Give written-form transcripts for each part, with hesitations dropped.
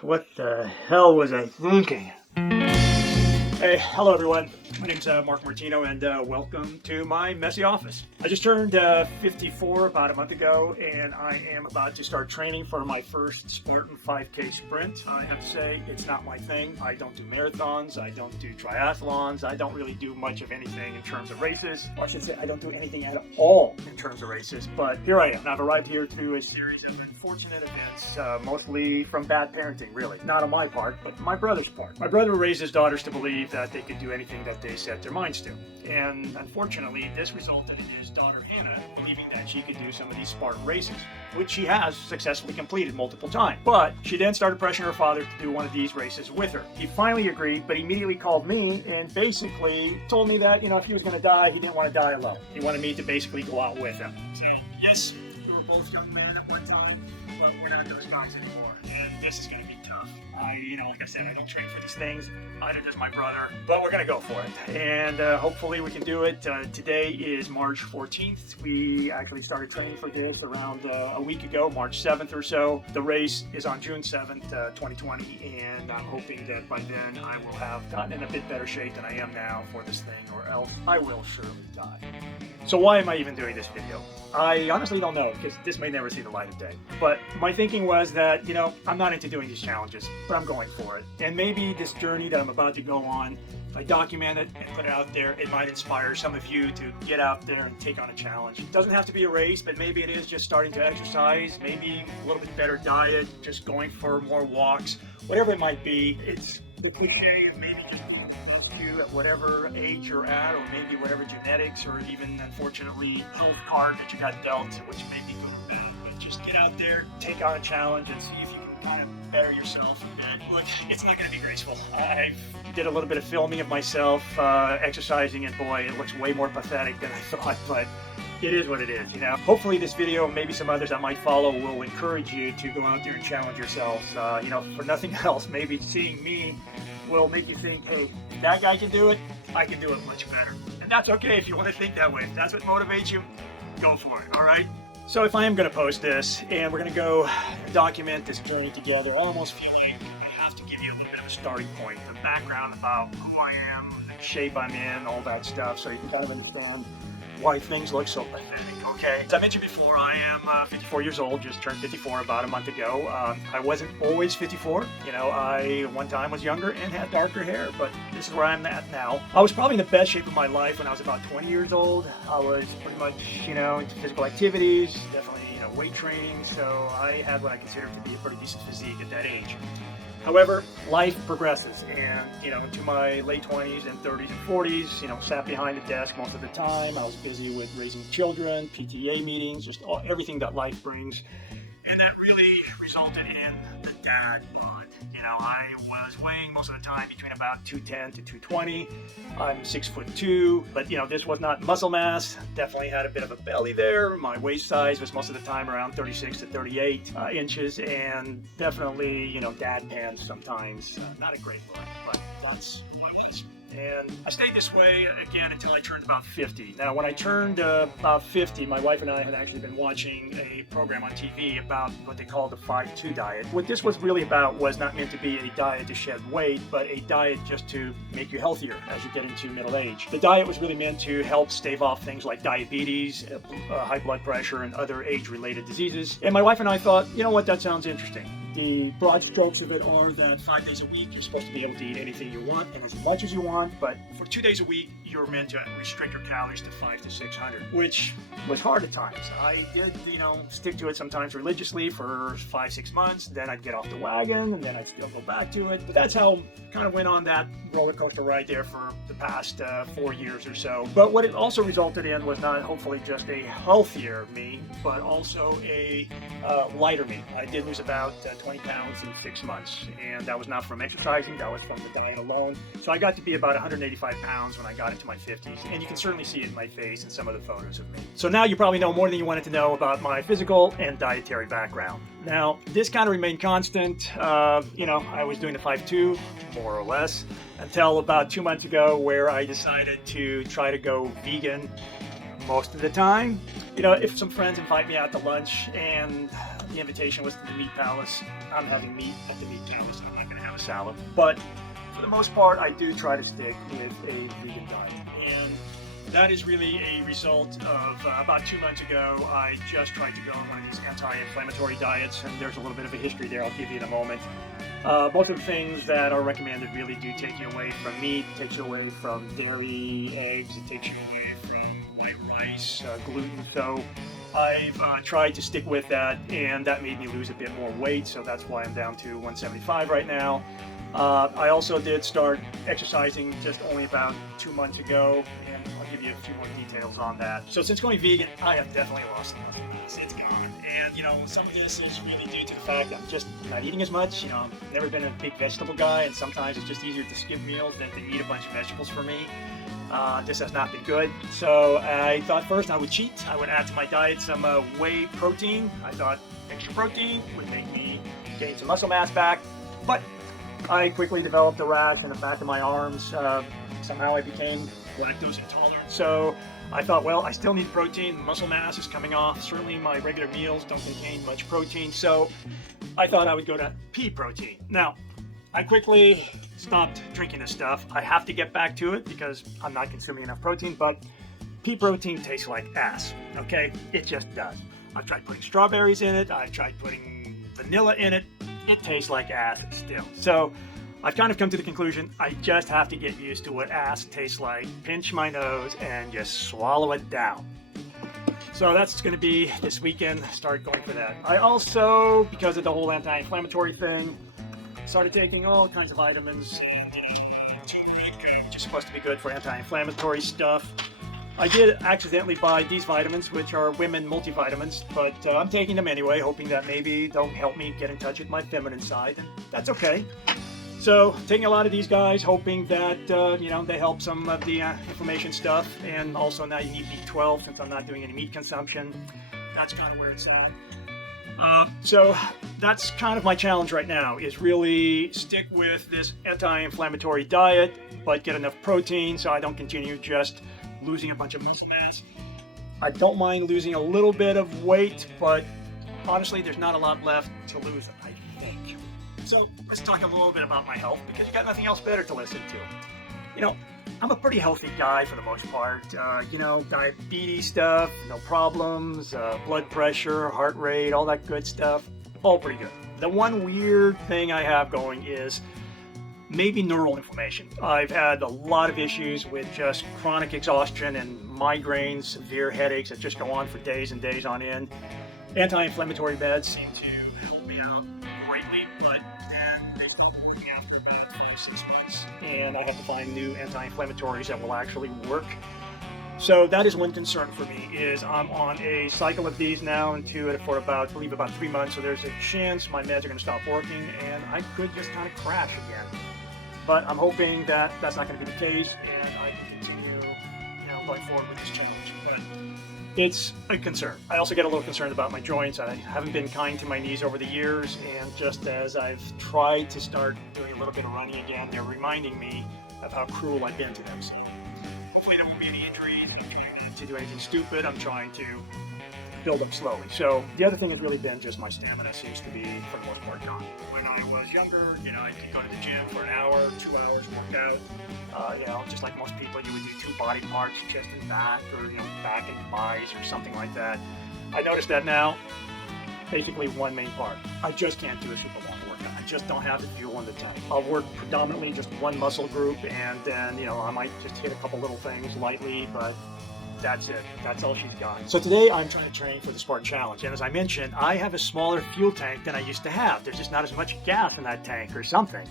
What the hell was I thinking? Hey, hello everyone. My name's Mark Martinho, and welcome to my messy office. I just turned 54 about a month ago, and I am about to start training for my first Spartan 5K sprint. I have to say, it's not my thing. I don't do marathons, I don't do triathlons, I don't really do much of anything in terms of races. Or I should say, I don't do anything at all in terms of races, but here I am. I've arrived here through a series of unfortunate events, mostly from bad parenting, really. Not on my part, but my brother's part. My brother raised his daughters to believe that they could do anything that they set their minds to. And unfortunately, this resulted in his daughter Hannah believing that she could do some of these Spartan races, which she has successfully completed multiple times. But she then started pressuring her father to do one of these races with her. He finally agreed, but he immediately called me and basically told me that, if he was going to die, he didn't want to die alone. He wanted me to basically go out with him. So, yes, we were both young men at one time, but we're not those guys anymore. And this is going to be tough. Like I said, I don't train for these things. Neither does my brother, but we're going to go for it. And hopefully we can do it. Today is March 14th. We actually started training for this around a week ago, March 7th or so. The race is on June 7th, 2020, and I'm hoping that by then I will have gotten in a bit better shape than I am now for this thing, or else I will surely die. So why am I even doing this video? I honestly don't know, because this may never see the light of day. But my thinking was that, I'm not into doing these challenges, but I'm going for it. And maybe this journey that I'm about to go on, if I document it and put it out there, it might inspire some of you to get out there and take on a challenge. It doesn't have to be a race, but maybe it is just starting to exercise, maybe a little bit better diet, just going for more walks, whatever it might be. It's the cliche of maybe just at whatever age you're at, or maybe whatever genetics or even unfortunately health card that you got dealt, which may be good or bad. But just get out there, take on a challenge, and see if you can kind of better yourself a bit. Look, it's not going to be graceful. I did a little bit of filming of myself exercising, and boy, it looks way more pathetic than I thought, but it is what it is, Hopefully this video, and maybe some others that might follow, will encourage you to go out there and challenge yourselves. For nothing else, maybe seeing me will make you think, hey, if that guy can do it, I can do it much better. And that's okay if you want to think that way. If that's what motivates you, go for it, all right? So if I am going to post this, and we're going to go document this journey together, almost feel like I have to give you a little bit of a starting point, the background about who I am, the shape I'm in, all that stuff, so you can kind of understand why things look so pathetic, okay? As I mentioned before, I am 54 years old, just turned 54 about a month ago. I wasn't always 54. I one time was younger and had darker hair, but this is where I'm at now. I was probably in the best shape of my life when I was about 20 years old. I was pretty much, into physical activities, definitely, weight training, so I had what I consider to be a pretty decent physique at that age. However, life progresses, and into my late 20s and 30s and 40s, sat behind a desk most of the time. I was busy with raising children, PTA meetings, just everything that life brings, and that really resulted in the dad bod. I was weighing most of the time between about 210 to 220. I'm 6'2", but this was not muscle mass. Definitely had a bit of a belly there. My waist size was most of the time around 36 to 38 inches, and definitely, dad pants sometimes. Not a great look, but that's what it is. And I stayed this way again until I turned about 50. Now, when I turned about 50, my wife and I had actually been watching a program on TV about what they call the 5-2 diet. What this was really about was not meant to be a diet to shed weight, but a diet just to make you healthier as you get into middle age. The diet was really meant to help stave off things like diabetes, high blood pressure, and other age-related diseases. And my wife and I thought, that sounds interesting. The broad strokes of it are that 5 days a week, you're supposed to be able to eat anything you want and as much as you want, but for 2 days a week, you're meant to restrict your calories to 500 to 600, which was hard at times. I did, stick to it sometimes religiously for 5-6 months, then I'd get off the wagon, and then I'd still go back to it. But that's how kind of went on that roller coaster ride there for the past 4 years or so. But what it also resulted in was not hopefully just a healthier me, but also a lighter me. I did lose about 20 pounds in 6 months, and that was not from exercising, that was from the diet alone. So I got to be about 185 pounds when I got into my 50s, and you can certainly see it in my face in some of the photos of me. So now you probably know more than you wanted to know about my physical and dietary background. Now, this kind of remained constant. I was doing the 5-2, more or less, until about 2 months ago, where I decided to try to go vegan most of the time. If some friends invite me out to lunch and the invitation was to the Meat Palace. I'm having meat at the Meat Palace. I'm not going to have a salad. But for the most part, I do try to stick with a vegan diet. And that is really a result of about 2 months ago, I just tried to go on one of these anti-inflammatory diets, and there's a little bit of a history there I'll give you in a moment. Most of the things that are recommended really do take you away from meat, takes you away from dairy, eggs, it takes you away from white rice, gluten. So I've tried to stick with that, and that made me lose a bit more weight, so that's why I'm down to 175 right now. I also did start exercising just only about 2 months ago, and I'll give you a few more details on that. So since going vegan, I have definitely lost enough. It's gone. And some of this is really due to the fact I'm just not eating as much. I've never been a big vegetable guy, and sometimes it's just easier to skip meals than to eat a bunch of vegetables for me. This has not been good. So I thought first I would cheat. I would add to my diet some whey protein. I thought extra protein would make me gain some muscle mass back, but I quickly developed a rash in the back of my arms. Somehow I became lactose intolerant. So I thought, well, I still need protein. Muscle mass is coming off. Certainly my regular meals don't contain much protein. So I thought I would go to pea protein. Now, I quickly stopped drinking this stuff. I have to get back to it because I'm not consuming enough protein, but pea protein tastes like ass, okay? It just does. I've tried putting strawberries in it. I've tried putting vanilla in it. It tastes like ass still. So I've kind of come to the conclusion I just have to get used to what ass tastes like, pinch my nose, and just swallow it down. So that's going to be this weekend. Start going for that. I also, because of the whole anti-inflammatory thing, started taking all kinds of vitamins, which is supposed to be good for anti-inflammatory stuff. I did accidentally buy these vitamins, which are women multivitamins, but I'm taking them anyway, hoping that maybe they'll help me get in touch with my feminine side, and that's okay. So taking a lot of these guys, hoping that they help some of the inflammation stuff, and also now you need B12 since I'm not doing any meat consumption. That's kind of where it's at. So that's kind of my challenge right now, is really stick with this anti-inflammatory diet, but get enough protein so I don't continue just losing a bunch of muscle mass. I don't mind losing a little bit of weight, but honestly, there's not a lot left to lose, I think. So let's talk a little bit about my health, because you got nothing else better to listen to. I'm a pretty healthy guy for the most part. Diabetes stuff, no problems, blood pressure, heart rate, all that good stuff, all pretty good. The one weird thing I have going is maybe neural inflammation. I've had a lot of issues with just chronic exhaustion and migraines, severe headaches that just go on for days and days on end. Anti-inflammatory meds seem to help me out greatly, but then they stop working after that for 6 months, and I have to find new anti-inflammatories that will actually work. So that is one concern for me, is I'm on a cycle of these now for about 3 months, so there's a chance my meds are going to stop working and I could just kind of crash again. But I'm hoping that that's not going to be the case, and I can continue, going forward with this challenge. But it's a concern. I also get a little concerned about my joints. I haven't been kind to my knees over the years, and just as I've tried to start doing a little bit of running again, they're reminding me of how cruel I've been to them. So hopefully there won't be any injuries. I'm trying not to do anything stupid. I'm trying to build up slowly. So the other thing has really been just my stamina seems to be, for the most part, gone. When I was younger, I could go to the gym for an hour, 2 hours, work out. Just like most people, you would do 2 body parts, chest and back, or back and thighs, or something like that. I noticed that now, basically 1 main part. I just can't do a super long workout. I just don't have the fuel in the tank. I'll work predominantly just 1 muscle group, and then I might just hit a couple little things lightly, but that's it. That's all she's got. So today I'm trying to train for the Spartan Challenge, and as I mentioned, I have a smaller fuel tank than I used to have. There's just not as much gas in that tank or something.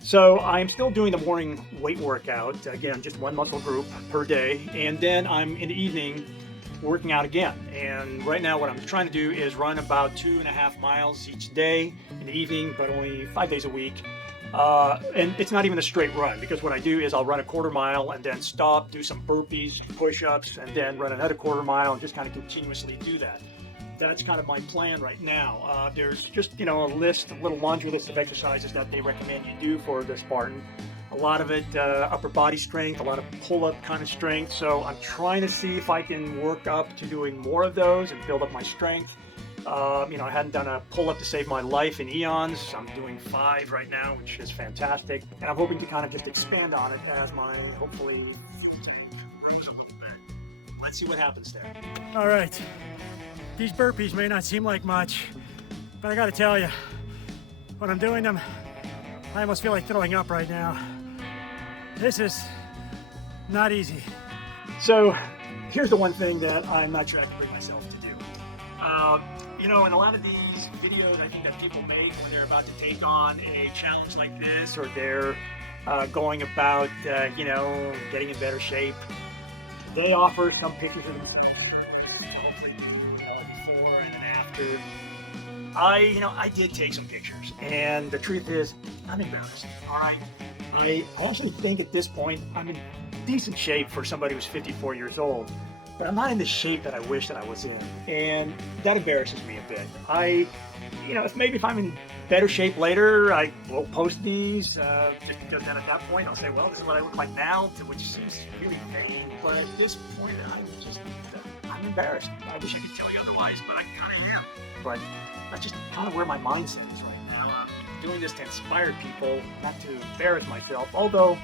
So I'm still doing the morning weight workout, again, just 1 muscle group per day, and then I'm in the evening working out again. And right now what I'm trying to do is run about 2.5 miles each day in the evening, but only 5 days a week. And it's not even a straight run, because what I do is I'll run a 1/4 mile and then stop, do some burpees, push-ups, and then run another 1/4 mile and just kind of continuously do that. That's kind of my plan right now. There's just, a little laundry list of exercises that they recommend you do for the Spartan. A lot of it upper body strength, a lot of pull-up kind of strength. So I'm trying to see if I can work up to doing more of those and build up my strength. I hadn't done a pull-up to save my life in eons. I'm doing 5 right now, which is fantastic. And I'm hoping to kind of just expand on it as my, hopefully, let's see what happens there. All right, these burpees may not seem like much, but I gotta tell you, when I'm doing them, I almost feel like throwing up right now. This is not easy. So here's the one thing that I'm not sure I can bring myself to do. In a lot of these videos I think that people make when they're about to take on a challenge like this, or they're going about, getting in better shape, they offer some pictures of themselves before and then after. I did take some pictures, and the truth is, I'm embarrassed. All right, I actually think at this point I'm in decent shape for somebody who's 54 years old, but I'm not in the shape that I wish that I was in, and that embarrasses me a bit. If I'm in better shape later, I will post these, just because then at that point I'll say, well, this is what I look like now, which seems really vain, but at this point I'm embarrassed. I wish I could tell you otherwise, but I kind of am. But that's just kind of where my mindset is right now. I'm doing this to inspire people, not to embarrass myself, although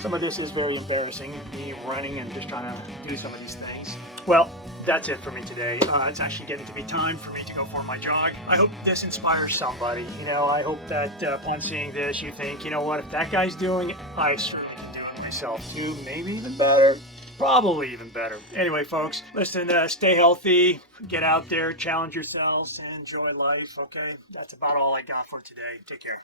some of this is very embarrassing, me running and just trying to do some of these things. Well, that's it for me today. It's actually getting to be time for me to go for my jog. I hope this inspires somebody. I hope that upon seeing this, you think, you know what, if that guy's doing it, I certainly can do it myself too. Maybe even better. Probably even better. Anyway, folks, listen, stay healthy, get out there, challenge yourselves, and enjoy life, okay? That's about all I got for today. Take care.